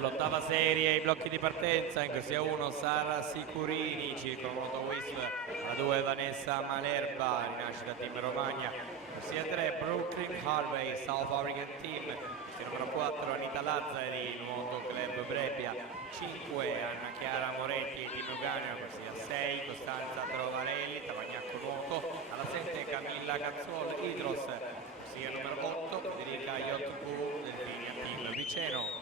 All'ottava serie i blocchi di partenza, in corsia 1 Sara Sicurini, circolo moto Wisp, la 2 Vanessa Malerba, rinascita team Romagna, corsia 3 Brooklyn Harvey, South African team, corsia numero 4 Anita Lazzari, nuoto club Brebbia, 5 Anna Chiara Moretti, team Lugano, corsia 6 Costanza Trovarelli, Tavagnacco nuoto, alla 7 Camilla Cazzuolo Idros, corsia numero 8 Federica Iotbu del team Viceno.